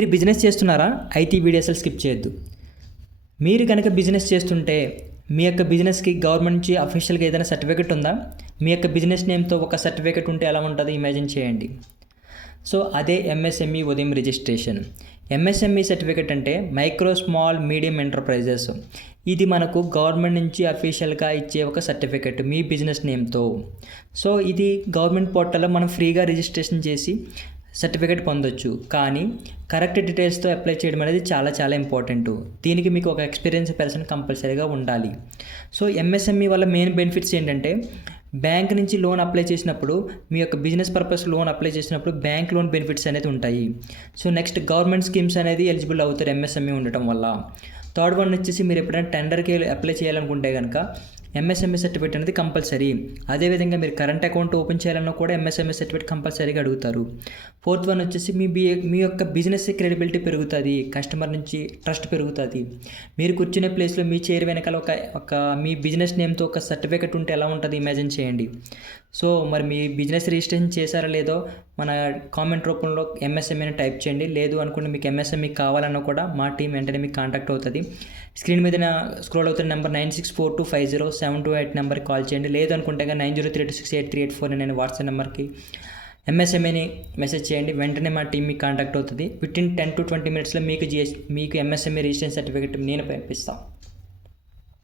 మీరు బిజినెస్ చేస్తున్నారా? అయితే ఈ వీడియో అసలు స్కిప్ చేయొద్దు. మీరు కనుక బిజినెస్ చేస్తుంటే మీ యొక్క బిజినెస్‌కి గవర్నమెంట్ నుంచి అఫీషియల్‌గా ఏదైనా సర్టిఫికేట్ ఉందా? మీ యొక్క బిజినెస్ నేమ్‌తో ఒక సర్టిఫికేట్ ఉంటే ఎలా ఉంటదో ఇమాజిన్ చేయండి. సో అదే ఎంఎస్ఎంఈ ఉదయం రిజిస్ట్రేషన్. ఎంఎస్ఎంఈ సర్టిఫికేట్ అంటే మైక్రో, స్మాల్, మీడియం ఎంటర్ప్రైజెస్. ఇది మనకు గవర్నమెంట్ నుంచి అఫీషియల్‌గా ఇచ్చే ఒక సర్టిఫికేట్ మీ బిజినెస్ నేమ్‌తో. సో ఇది గవర్నమెంట్ పోర్టల్‌లో మనం ఫ్రీగా రిజిస్ట్రేషన్ చేసి సర్టిఫికేట్ పొందొచ్చు. కానీ కరెక్ట్ డీటెయిల్స్తో అప్లై చేయడం అనేది చాలా ఇంపార్టెంట్. దీనికి మీకు ఒక ఎక్స్పీరియన్స్ పర్సన్ కంపల్సరీగా ఉండాలి. సో ఎంఎస్ఎంఈ వల్ల మెయిన్ బెనిఫిట్స్ ఏంటంటే, బ్యాంక్ నుంచి లోన్ అప్లై చేసినప్పుడు, మీ యొక్క బిజినెస్ పర్పస్ లోన్ అప్లై చేసినప్పుడు బ్యాంక్ లోన్ బెనిఫిట్స్ అనేది ఉంటాయి. సో నెక్స్ట్ గవర్నమెంట్ స్కీమ్స్ అనేది ఎలిజిబుల్ అవుతారు ఎంఎస్ఎంఈ ఉండటం వల్ల. థర్డ్ వన్ వచ్చేసి మీరు ఎప్పుడైనా టెండర్కి అప్లై చేయాలనుకుంటే కనుక ఎంఎస్ఎంఈ సర్టిఫికేట్ అనేది కంపల్సరీ. అదేవిధంగా మీరు కరెంట్ అకౌంట్ ఓపెన్ చేయాలన్నా కూడా ఎంఎస్ఎంఈ సర్టిఫికేట్ కంపల్సరీగా అడుగుతారు. ఫోర్త్ వన్ వచ్చేసి మీ యొక్క బిజినెస్ క్రెడిబిలిటీ పెరుగుతుంది, కస్టమర్ నుంచి ట్రస్ట్ పెరుగుతుంది. మీరు కూర్చునే ప్లేస్లో మీ చైర్ వెనకాల ఒక మీ బిజినెస్ నేమ్తో ఒక సర్టిఫికేట్ ఉంటే ఎలా ఉంటుంది ఇమాజిన్ చేయండి. సో మరి మీ బిజినెస్ రిజిస్ట్రేషన్ చేశారో లేదో మన కామెంట్ రూపంలో ఎంఎస్ఎంఈని టైప్ చేయండి. లేదు అనుకుంటే మీకు ఎంఎస్ఎంఈ కావాలన్నా కూడా మా టీం వెంటనే మీకు కాంటాక్ట్ అవుతుంది. స్క్రీన్ మీద స్క్రోల్ అవుతున్న నెంబర్ 9642507228 నెంబర్కి కాల్ చేయండి. లేదు అనుకుంటే 9032683849 అనే వాట్సాప్ నెంబర్కి ఎంఎస్ఎంఈని మెసేజ్ చేయండి. వెంటనే మా టీం మీకు కాంటాక్ట్ అవుతుంది. వితిన్ 10 to 20 మినిట్స్లో మీకు ఎంఎస్ఎంఈ రిజిస్ట్రేషన్ సర్టిఫికేట్ నేను పంపిస్తాను.